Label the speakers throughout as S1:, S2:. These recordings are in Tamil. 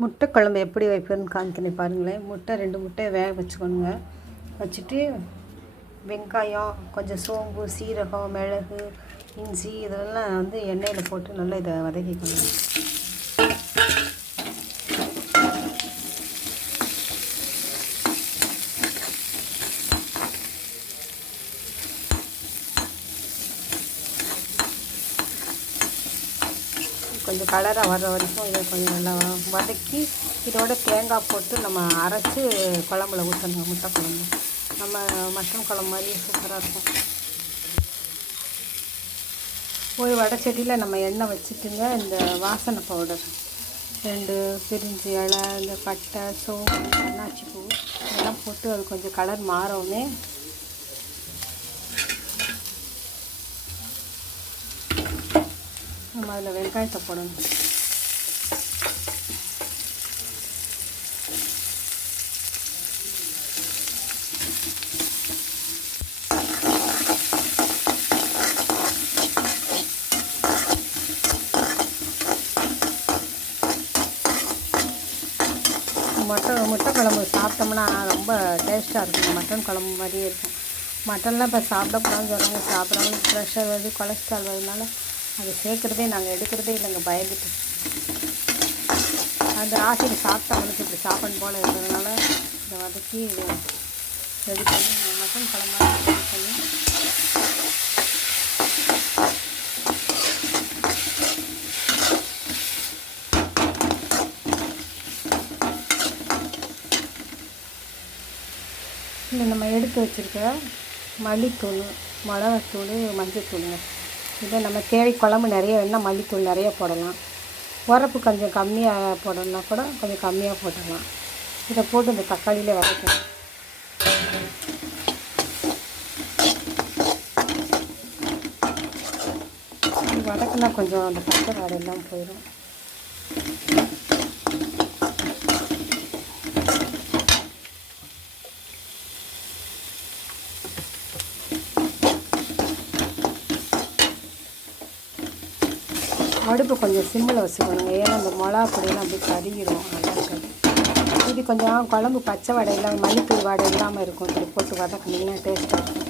S1: முட்டை குழம்பு எப்படி வைப்பேன்னு காமிக்கிறேன் பாருங்களேன். முட்டை ரெண்டு முட்டையை வேக வச்சுக்கணுங்க. வச்சுட்டு வெங்காயம் கொஞ்சம் சோம்பு சீரகம் மிளகு இஞ்சி இதெல்லாம் வந்து எண்ணெயில் போட்டு நல்லா இதை வதக்கிக்கணும் கொஞ்சம் கலராக வர்ற வரைக்கும் இதை கொஞ்சம் நல்லா வதக்கி இதோட தேங்காய் போட்டு நம்ம அரைச்சி குழம்புல ஊற்றணும் முட்டை குழம்பு நம்ம மட்டன் குழம்பு மாதிரி சூப்பராக இருக்கும். ஒரு செடியில் நம்ம எண்ணெய் வச்சுட்டுங்க இந்த வாசனை பவுடர் ரெண்டு பிரிஞ்சு இலை இந்த பட்டை சோப்பு அன்னாச்சி பூ இதெல்லாம் போட்டு அது கொஞ்சம் கலர் மாறவுமே நம்ம அதில் வெங்காயத்தை போடணும் மட்டன் முட்டை குழம்பு சாப்பிட்டோம்னா ரொம்ப டேஸ்ட்டாக இருக்குங்க மட்டன் குழம்பு மாதிரியே இருக்கும். மட்டன்லாம் இப்போ சாப்பிடக்கூடாதுன்னு சொல்கிறாங்க சாப்பிட்றவங்களுக்கு ப்ரெஷர் வருது கொலஸ்ட்ரால் வருதுனால அது சேர்க்குறதே நாங்கள் எடுக்கிறதே இல்லைங்க பயந்துட்டு. அந்த ஆசையில் அவனுக்கு இப்படி சாப்பாடு போல் இருக்கிறதுனால இதை வதக்கி இதை ரெடி பண்ணி மட்டன் குழம்பு ரெடி பண்ணி இந்த நம்ம எடுத்து வச்சுருக்க மல்லித்தூள் மிளகாத்தூள் மஞ்சத்தூளுங்க. இதை நம்ம தேவை குழம்பு நிறைய வேணால் மல்லித்தூள் நிறைய போடலாம். உரப்பு கொஞ்சம் கம்மியாக போடணும்னா கூட கொஞ்சம் கம்மியாக போடலாம் இதை போட்டு இந்த தக்காளியிலே வதக்கணும். வதக்குனா கொஞ்சம் அந்த பச்சை வாடெல்லாம் போயிடும். அடுப்பு கொஞ்சம் சிம்மில் வச்சுக்கணுங்க ஏன்னா அந்த மிளகா பொடியெல்லாம் அப்படி கருகிடும் நல்லா இது கொஞ்சம் குழம்பு பச்சை வடை இல்லாமல் மல்லித்தூள் வடை இல்லாமல் இருக்கும். இப்படி போட்டு வதக்கினீங்கன்னா டேஸ்ட்டாக இருக்கும்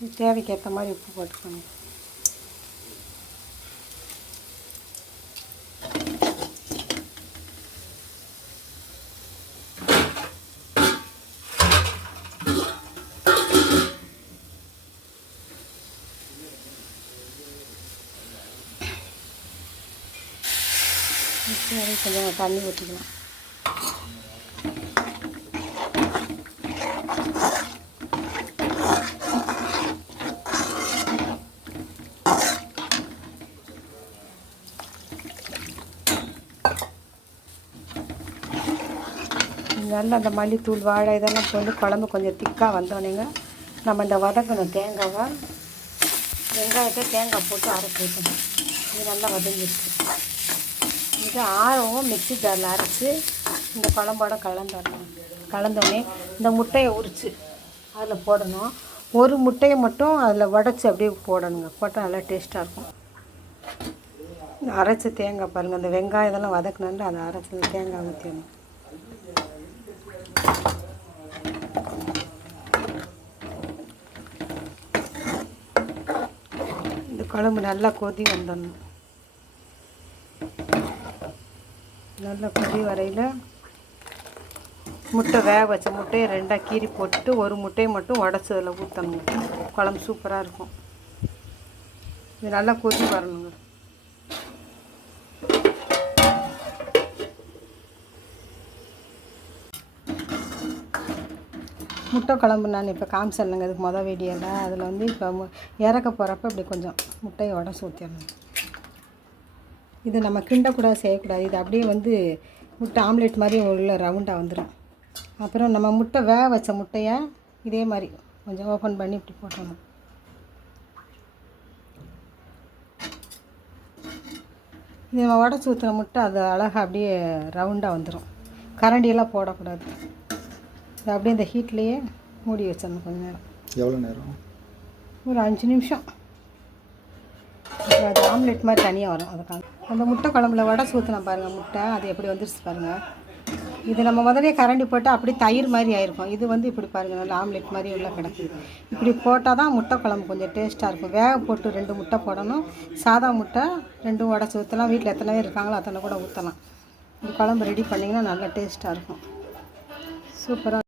S1: தேவைக்கேற்ற தேவைக்கு ஏற்ற மாதிரி உப்பு போட்டுக்கணும் மிக்ஸி வரை கொஞ்சம் தண்ணி ஊற்றிக்கலாம் நல்லா அந்த மல்லித்தூள் வாழை இதெல்லாம் போட்டு குழம்பு கொஞ்சம் திக்காக வந்தோடனேங்க நம்ம இந்த வதக்கணும் தேங்காவை. வெங்காயத்தை தேங்காய் போட்டு அரைச்சி வைக்கணும் இது நல்லா வதங்கிடுச்சு. வச்சுட்டு ஆழவும் மிக்சி ஜாரில் அரைச்சி இந்த குழம்போட கலந்துடணும் கலந்தோடனே இந்த முட்டையை உரித்து அதில் போடணும். ஒரு முட்டையை மட்டும் அதில் உடச்சி அப்படியே போடணுங்க. போட்டால் நல்லா டேஸ்ட்டாக இருக்கும். இந்த அரைச்ச தேங்காய் பாருங்கள் இந்த வெங்காயம் இதெல்லாம் வதக்கணுன்னு அதை அரைச்சி தேங்காய் ஊற்றிடணும் இந்த குழம்பு நல்லா கொதி வந்துடணும். நல்லா கொதி வரையில் முட்டை வேக வச்ச முட்டையை ரெண்டாக கீறி போட்டுட்டு ஒரு முட்டையை மட்டும் உடச்சி அதில் ஊற்றணுங்க குழம்பு சூப்பராக இருக்கும். இது நல்லா கொதி வரணுங்க. முட்டை குழம்பு நான் இப்போ காமிச்சிடணுங்க அதுக்கு மொதல் வீடியோவில் அதில் வந்து இப்போ இறக்க போகிறப்ப இப்படி கொஞ்சம் முட்டையை உடச்சி ஊற்றிடணும் இது நம்ம கிண்டக்கூடாது செய்யக்கூடாது. இது அப்படியே வந்து முட்டை ஆம்லேட் மாதிரி உள்ள ரவுண்டாக வந்துடும் அப்புறம் நம்ம முட்டை வேக வச்ச முட்டையை இதே மாதிரி கொஞ்சம் ஓப்பன் பண்ணி இப்படி போட்டணும். இது நம்ம உடச்சி ஊற்றுற முட்டை அது அழகாக அப்படியே ரவுண்டாக வந்துடும் கரண்டியெல்லாம் போடக்கூடாது. இது அப்படியே இந்த ஹீட்லேயே மூடி வச்சிடணும் கொஞ்ச நேரம்.
S2: எவ்வளோ நேரம்?
S1: ஒரு அஞ்சு நிமிஷம். அது ஆம்லெட் மாதிரி தனியாக வரும். அதுக்காக அந்த முட்டை குழம்புல வடை ஊற்றின பாருங்கள் முட்டை. அது எப்படி வந்துருச்சு பாருங்கள் இது நம்ம முதலே கரண்டி போட்டு அப்படி தயிர் மாதிரி ஆயிருக்கும். இது வந்து இப்படி பாருங்கள் நல்லா ஆம்லெட் மாதிரி உள்ள கிடக்குது இப்படி போட்டால் தான் முட்டை குழம்பு கொஞ்சம் டேஸ்ட்டாக இருக்கும். வேக போட்டு ரெண்டு முட்டை போடணும். சாதா முட்டை ரெண்டும் உடச்சி ஊற்றலாம் வீட்டில் எத்தனை பேர் இருக்காங்களோ அத்தனை கூட ஊற்றலாம் இந்த குழம்பு ரெடி பண்ணிங்கன்னா நல்லா டேஸ்ட்டாக இருக்கும். சூப்பராக